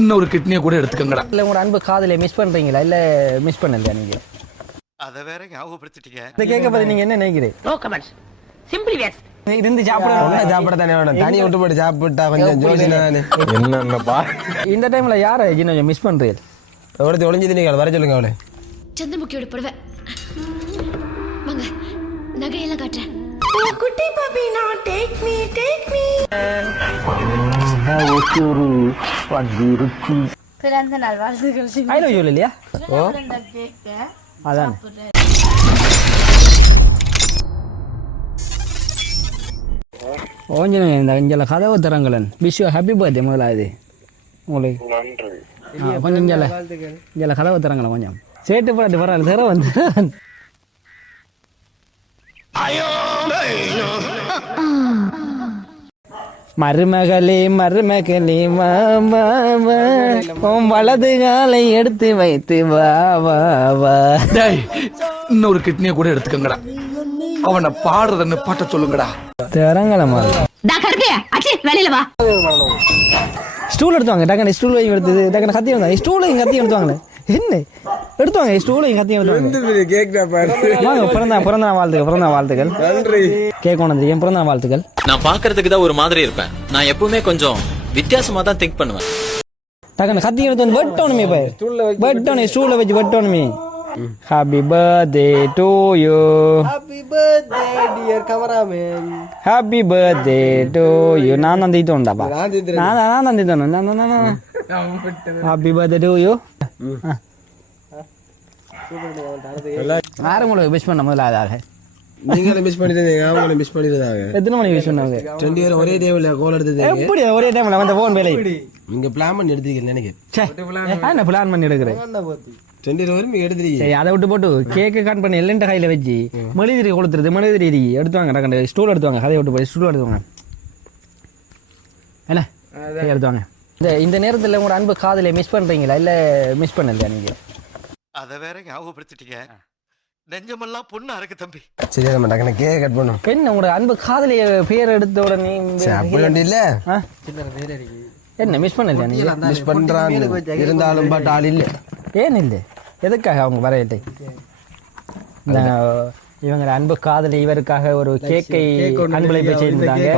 இன்னொரு கிட்னியை கூட எடுத்துக்கங்கடா. இல்ல உங்க அன்பு காதலை மிஸ் பண்றீங்களா இல்ல மிஸ் பண்ணலையா நீங்க? அத வேற ஞாபகப்படுத்திட்டீங்க. இத கேட்க பத்தி நீங்க என்ன நினைக்கிறீங்க? No comments. Simply waste. இருந்து சாப்பிட தானே வேணும். தனி விட்டு போட்டு சாப்பிட்டா கொஞ்சம் ஜோசினா தானே. என்னன்னப்பா இந்த டைம்ல யாரை இன்னும் மிஸ் பண்றீங்க? எவ்வளவு ஒளிஞ்சது நீங்க வர சொல்லுங்க அவளை. சந்திரமுகியோட புடவை வாங்க நகையெல்லாம் காட்டுறேன். குட்டி பாப்பி நான் டேக் மீ பிறந்த நாள் வாழ்த்துக்கள். ஐ லவ் யூ இல்லையா? ஓ அதான் ஓஞ்சன இந்த இஞ்சல கதவு தரங்களன் விஷ் யூ ஹாப்பி பர்த்டே முதலாவது உங்களுக்கு நன்றி. கொஞ்சம் இஞ்சல கதவு தரங்களன் கொஞ்சம் சேட்டு பாட்டு பரவாயில்ல தர வந்து மருமகளே மருமகளே மாமா வலது காலை எடுத்து வைத்து வா வா வா. இன்னொரு கிட்னியை கூட எடுத்துக்கங்கடா. அவனை பாடுறதுன்னு பாட்ட சொல்லுங்கடா. தரங்களமா வெளியில வா. ஸ்டூல் எடுத்துவாங்க டக்குனு ஸ்டூல் வாங்கி எடுத்தது டக்குனு கத்தி வந்தாங்க ஸ்டூலையும் கத்தி எடுத்துவாங்களே என்ன எடுத்துவாங்க ஸ்டூலையும் கத்தி எடுத்துவாங்க. பிறந்த வாழ்த்துக்கள் நன்றி. கேக் கொண்டு வந்திருக்கேன். பிறந்த வாழ்த்துக்கள். நான் பாக்குறதுக்கு தான் ஒரு மாதிரி இருப்பேன். நான் எப்பவுமே கொஞ்சம் வித்தியாசமா தான் திங்க் பண்ணுவேன். டக்குனு கத்தி எடுத்து வந்து வெட்டணுமே வெட்டணும் ஸ்டூல வச்சு வெட்டணுமே. Happy birthday to you. Happy birthday dear cameraman. Happy birthday to you. நான் தான் தீத்தோண்டாப்பா. நான் தான் தீத்தோம். Happy birthday to you. யாரும் உங்களுக்கு விஷ் பண்ண முதல்ல அதாக நீங்களும் மிஸ் பண்ணிட்டீங்க அவங்களும் மிஸ் பண்ணிடுறாங்க. எத்தனை மணிக்கு விஷ் பண்ணாங்க? 2 பேரும் ஒரே டைம்ல கோல் எடுத்தது. எப்படி ஒரே டைம்ல வந்த போன் வேலை நீங்க பிளான் பண்ணி எடுத்தீங்க நினைக்கிறேன். என்ன பிளான் பண்ணி எடுக்கிறேன்? 2 பேரும் எடுத்துறீங்க. சரி அதை விட்டு போட்டு கேக்கு கட் பண்ணி எல்லண்ட கையில வச்சு மெழுதிரி கொளுத்துறது மெழுதிரி எடுத்துவாங்க டக்கண்டு ஸ்டூல் எடுத்துவாங்க. அதை விட்டு போய் ஸ்டூல் எடுத்துவாங்க என்ன எடுத்துவாங்க. இந்த நேரத்தில் உங்க அன்பு காதலை மிஸ் பண்றீங்களா இல்ல மிஸ் பண்ணலையா நீங்க? அத வேற ஞாபகப்படுத்திட்டீங்க. நெஞ்சமெல்லாம் பொண்ணா இருக்கு தம்பி. சரி நம்ம டக்குனு கேக் கட் பண்ணுவோம். என்ன உங்களோட அன்பு காதலிய பேர் எடுத்த உடனே அப்படி ஒன்றும் இல்ல. என்ன மிஸ் பண்ணலையா நீங்க? மிஸ் பண்றாங்க இருந்தாலும் பட் ஆள் இல்ல. ஏன் இல்லை? எதுக்காக அவங்க வரையில்லை? இந்த இவங்க அன்பு காதலி இவருக்காக ஒரு கேக்கை அன்பளை போய் செய்திருந்தாங்க.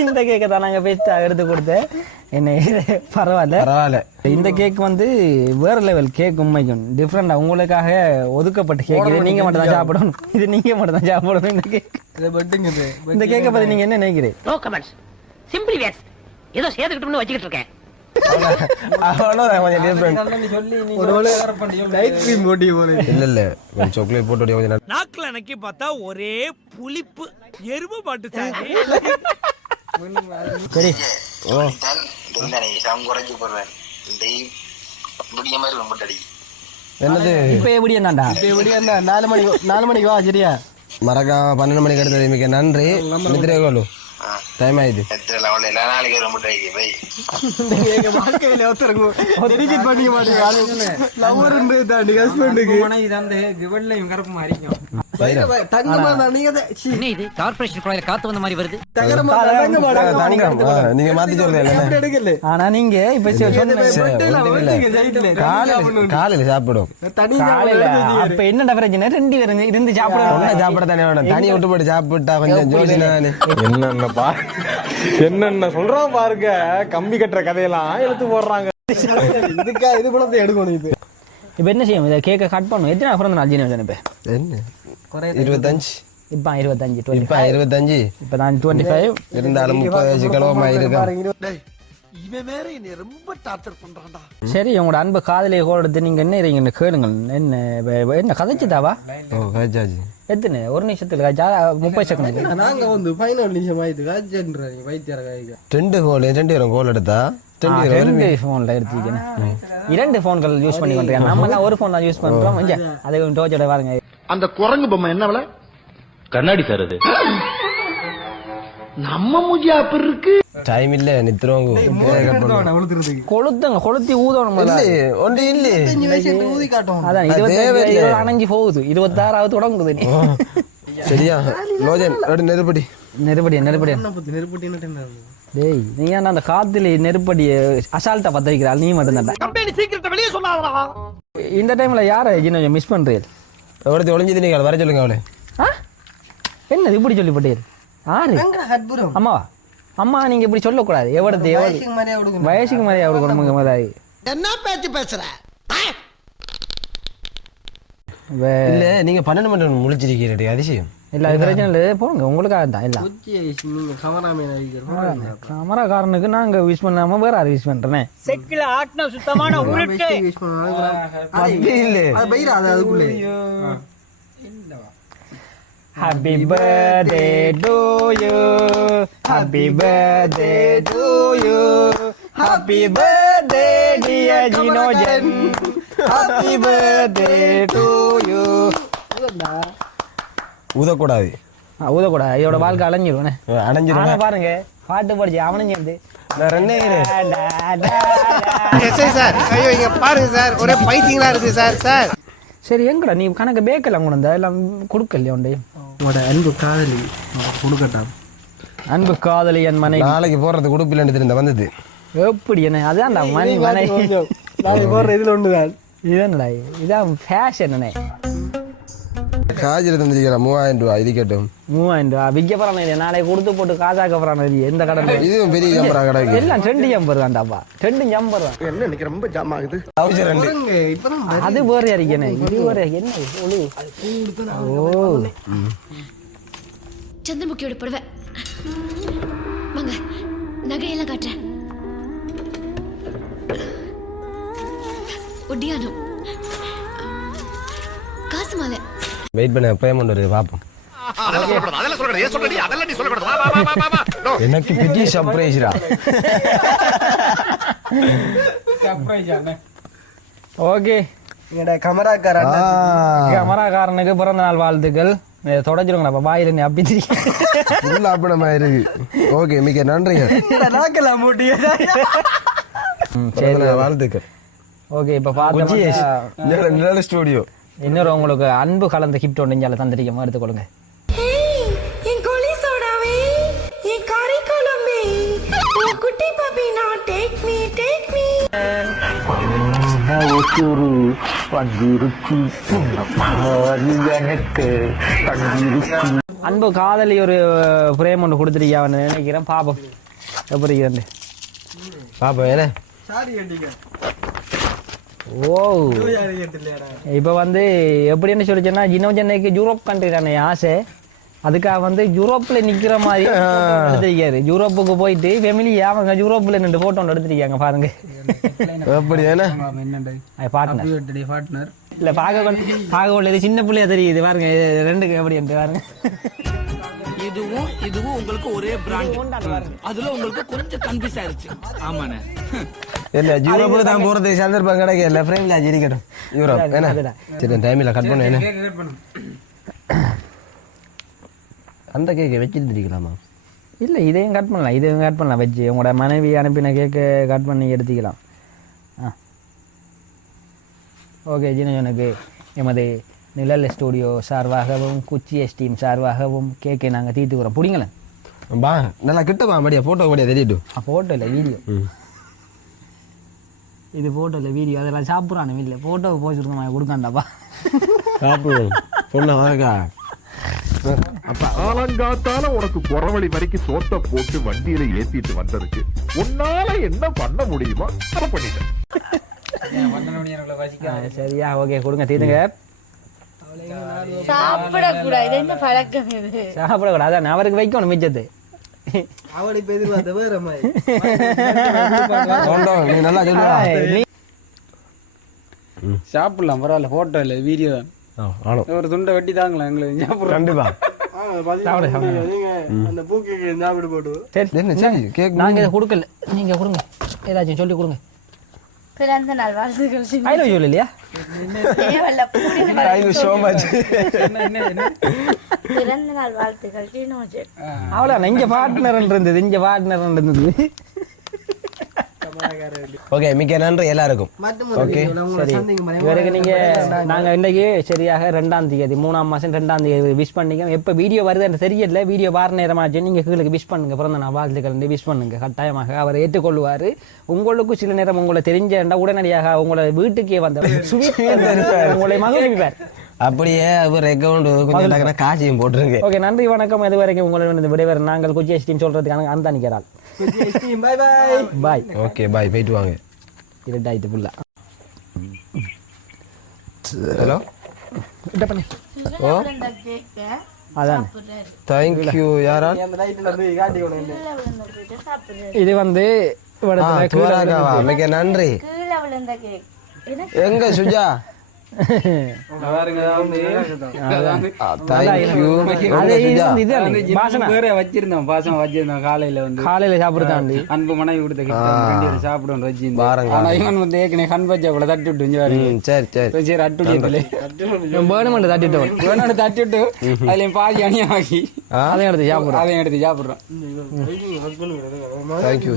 இந்த கேக்கை தான் நாங்க பெஸ்டா எடுத்து கொடுத்தேன். என்ன பரவாயில்ல. இந்த கேக் வந்து வேற லெவல் கேக். உண்மைக்கும் டிஃப்ரெண்டா உங்களுக்காக ஒதுக்கப்பட்ட கேக். இது நீங்க மட்டும் தான் சாப்பிடணும். இது நீங்க மட்டும் தான் சாப்பிடணும். இந்த கேக் இந்த கேக்கை பத்தி நீங்க என்ன நினைக்கிறீங்க? No comments. Simply waste. ஏதோ சேர்த்துக்கிட்டோம்னு வச்சுக்கிட்டு இருக்கேன். சாக்லேட் போட்டு நாக்குல நக்கி பார்த்தா ஒரே புளிப்பு எருமை பாட்டு சாரி. சரி என்னது இப்ப எப்படி என்னடா 4 மணிக்கு வா. சரியா மறக்காம 12 மணிக்கு எடுத்தது மிக்க நன்றி. நித்திரேகோலு டைம் ஆயிடுது. நீங்க மாத்தி சொல்றீங்க. ஆனா நீங்க இப்ப காலையில சாப்பிடும். அப்ப என்ன பிரச்சனை? 2 பேரும் இருந்து சாப்பிட தானே வேணும். தனி விட்டு போட்டு சாப்பிட்டா கொஞ்சம் ஜோசினா என்னன்னப்பா என்னென்ன சொல்றான் பாருங்க. கம்பி கட்டுற கதையெல்லாம் எடுத்து போடுறாங்க. இதுக்கா இது கூட எடுக்கணும். இப்ப என்ன செய்யும்? இதை கேக்க கட் பண்ணும். எத்தனை பிறந்த நாள் ஜீனி இப்ப? என்ன 25. இப்ப 25. இப்ப 25. இப்ப நான் 25. இருந்தாலும் 30 வயசு கிளம்ப இருக்கேன். இவன் வேற என்னை ரொம்ப டார்ச்சர் பண்றான்டா. சரி உங்களோட அன்பு காதலியை கோல் எடுத்து நீங்க என்ன இருங்க கேளுங்க. என்ன கதைச்சுதாவா? கதைச்சாச்சு. எத்தனை ஒரு நிமிஷத்துல காய்ச்சா 30 செகண்ட். நாங்க வந்து 15 நிமிஷம் ஆயிடுச்சு காய்ச்சல்ன்றாங்க. வைத்தியர் காய்க்க 2 பேரும் கோல் எடுத்தா 2 போன்ல எடுத்துக்கணும். 2 போன்கள் யூஸ் பண்ணி கொண்டிருக்காங்க. நம்ம எல்லாம் ஒரு போன் தான் யூஸ் பண்றோம். அதை டோச்சோட பாருங்க. அந்த குரங்கு பொம்மை என்ன விலை? கண்ணாடி சார் அது. நம்ம மூஞ்சி அப்படி இருக்கு. டைம் இல்ல நித்ரோங்க கொளுத்தி ஊதணும். ஒன்று இல்ல அதான் 25 போகுது. 26 தொடங்குது. சரியா லோஜன் நெருப்படி நெருப்படியா நெருப்பட்டி டேய் நீ ஏன்னா அந்த காத்துல நெருப்படியை அசால்ட்டா பத்த வைக்கிறாள் நீ மட்டும் தான் கம்பெனி சீக்கிரத்தை வெளியே சொல்லாதடா. இந்த டைம்ல யாரை கொஞ்சம் மிஸ் பண்றீங்க எவ்வளோ ஒளிஞ்சது நீங்கள் வர சொல்லுங்க அவளை என்னது இப்படி சொல்லி போட்டீர் ஆறு அம்மாவா அம்மா நீங்க இப்படி சொல்லக்கூடாது எவ்வளவு வயசுக்கு மரியாதை கொடுக்கணும் முதலாளி என்ன பேச்சு பேசுற? இல்ல நீங்க 12 மணி நேரம் முழிச்சிருக்கீங்க அதிசயம் இல்ல அது பிரச்சனை இல்லை போங்க உங்களுக்காக தான் இல்ல கேமராக்காரனுக்கு நாங்க விஷ் பண்ணாம வேற யாரு விஷ் பண்றேன் செக்கில ஆட்டின சுத்தமான உருட்டு. Happy birthday to you happy birthday to you happy birthday dear Jinojan happy birthday to you ஊதக்கூடாது ஊதக்கூடாது இதோட வாழ்க்கை அலைஞ்சிருவேன் அடைஞ்சிரும் பாருங்க பாட்டு படிச்சு அவனைஞ்சிருது சார் ஐயோ இங்க பாருங்க சார் ஒரே பைத்தியங்களா இருக்கு சார் சரி எங்கடா நீ கணக்கு பேக்கெல்லாம் கொண்டு வந்த எல்லாம் கொடுக்கலையா உண்டே உங்களோட அன்பு காதலி கொடுக்கட்டாம் அன்பு காதலி என் மனை நாளைக்கு போறது கொடுப்பில்லைன்னு தெரிந்த வந்தது எப்படி என்ன அதான்டா மணி மனை நாளைக்கு போடுற இதுல ஒண்ணுதான் இதான்டா இதான் ஃபேஷன் என்ன காஜில் தந்துருக்கிறேன் 3000 ரூபாய் இருக்கட்டும் 3000 ரூபா விற்க போறான் நாளை கொடுத்து போட்டு காசாக்க போறான் எந்த கடை இதுவும் பெரிய ஜம்பரா கடை எல்லாம் 2 ஜம்பர் தான்டாப்பா 2 ஜம்பர் தான் என்ன இன்னைக்கு ரொம்ப ஜாம் ஆகுது. அது வேற அறிக்கணும் இது வேற என்ன ஒளி ஓ சந்திரமுகியோட புடவை வாங்க நகையெல்லாம் காட்டுறேன். ஒட்டியானம் காசு மாலை வெயிட் பண்ண பேமெண்ட் வருது பாப்போம் எனக்கு பெரிய சர்ப்ரைஸ்டா ஓகே கமராக்காரனுக்கு பிறந்த நாள் வாழ்த்துக்கள் தொடச்சிருங்கடா பாயில நீ அப்படி அப்படமா இருக்கு ஓகே மிக்க நன்றிங்க வாழ்த்துக்கள் ஓகே இப்ப பாத்தீங்கன்னா ஸ்டுடியோ இன்னொரு உங்களுக்கு அன்பு கலந்த கிஃப்ட் ஒன்று இஞ்சால தந்திரிக்கமா எடுத்துக்கொள்ளுங்க அன்பு காதலி ஒரு பிரேம் ஒன்று கொடுத்துருக்கியா நினைக்கிறேன் பாப்போம் எப்படி இருந்து பாப்போம் ஏன்னா ஓ இப்ப வந்து எப்படின்னு சொல்லிச்சேன்னா ஜினோஜனைக்கு யூரோப் கண்ட்ரி தானே ஆசை அதுக்காக வந்து யூரோப்ல நிக்கிற மாதிரி எடுத்திருக்காரு யூரோப்புக்கு போயிட்டு ஃபேமிலியா அவங்க யூரோப்ல நின்று போட்டோ எடுத்திருக்காங்க பாருங்க எப்படி பார்ட்னர் இல்ல பார்க்க சின்ன பிள்ளையா தெரியுது பாருங்க 2 எப்படி என்று பாருங்க இதுவும் உங்களுக்கு ஒரே பிராண்ட். அதுல உங்களுக்கு கொஞ்சம் கன்ஃபியூஸ் ஆயிருச்சு. ஆமாண்ணே. இல்ல யூரோப்ல தான் போறது சந்தர்ப்பம் கிடைக்கல ஃப்ரெண்ட்ல இருக்கட்டும் யூரோப் என்ன சரி டைம்ல கட் பண்ணு என்ன அந்த கேக்கை வச்சிருக்கலாமா இல்ல இதையும் கட் பண்ணலாம் வச்சு உங்களோட மனைவி அனுப்பின கேக்கு கட் பண்ணி எடுத்துக்கலாம். ஓகே ஜினோஜனுக்கு எமது நிழல் ஸ்டுடியோ சார்பாகவும் குச்சி எஸ்டீம் சார்பாகவும் கேக்கை நாங்கள் தீர்த்துக்கிறோம். பிடிங்களேன் பா நல்லா கிட்டப்பா மடியா போட்டோ மடியா தெரியும் போட்டோ இல்லை வீடியோ இது போட்டோ இல்லை வீடியோ அதெல்லாம் சாப்பிட்றானு இல்லை போட்டோ போச்சுருக்கோம் கொடுக்காண்டாப்பா சாப்பிடுவோம் பொண்ணு வாங்கக்கா அப்ப ஆலங்காத்தால உனக்கு குறவழி வரைக்கும் சோத்த போட்டு வண்டியில ஏத்திட்டு வந்ததுக்கு உன்னால என்ன பண்ண முடியுமோ அதை பண்ணிட்டேன். சரியா ஓகே கொடுங்க தீர்த்துங்க. சாப்பிடக்கூடாது என்ன பழக்கம் இது சாப்பிடக்கூடாது அதான் அவருக்கு வைக்கணும் மிச்சத்து சாப்பிடலாம் பரவாயில்ல போட்டோ இல்ல வீடியோ தான் ஒரு துண்டை வெட்டி தாங்களா எங்களுக்கு கண்டிப்பா நாங்க இதை கொடுக்கல நீங்க கொடுங்க ஏதாச்சும் சொல்லி கொடுங்க. பிறந்த நாள் வாழ்த்துக்கள். ஐ லவ் யூ இல்லையா பிறந்த நாள் வாழ்த்துக்கள் ஜினோஜன். அவ்வளோ இங்க பார்ட்னர் இருந்தது ஓகே மிக்க நன்றி எல்லாருக்கும். ஓகே சரி இவருக்கு நீங்க நாங்க இன்னைக்கு சரியாக 2ஆம் தேதி 3ஆம் மாசம் 2ஆம் தேதி விஷ் பண்ணிக்க. எப்ப வீடியோ வருதுன்னு தெரியல, வீடியோ வார நேரமாச்சு. நீங்க கீழே விஷ் பண்ணுங்க, பிறந்த நான் வாழ்த்துக்கள் விஷ் பண்ணுங்க. கட்டாயமாக அவர் ஏற்றுக்கொள்வாரு. உங்களுக்கு சில நேரம் உங்களை தெரிஞ்ச உடனடியாக உங்களை வீட்டுக்கே வந்த உங்களை மகிழ்விப்பார். அப்படியே அவர் அக்கௌண்ட் கொஞ்சம் காசியும் போட்டுருங்க. ஓகே நன்றி வணக்கம். இது வரைக்கும் உங்களை விடைபெற நாங்கள் குச்சி எஸ்டின்னு சொல்றதுக்கான அந்த நிக்கிறாள். பாய். ஓகே பாய், போயிட்டு வாங்க. இருட்டாயிட்டு புல்லா. ஹலோ ஓ அதான் தேங்க்யூ. யாரா இது வந்து மிக்க நன்றி. கீழே விழுந்த கேக் எங்க சுஜா வச்சிருந்தோம் காலையில வந்து சாப்பிடுறாண்டி அன்பு மனைவி கொடுத்த சாப்பிடுவோம் ஏற்கனவே கண்பஜா கூட தட்டி விட்டு சரி அட்டுட்டு தட்டிட்டு அதுல பாதி அணியாகி அதையும் எடுத்து சாப்பிடுறோம் தேங்க்யூ.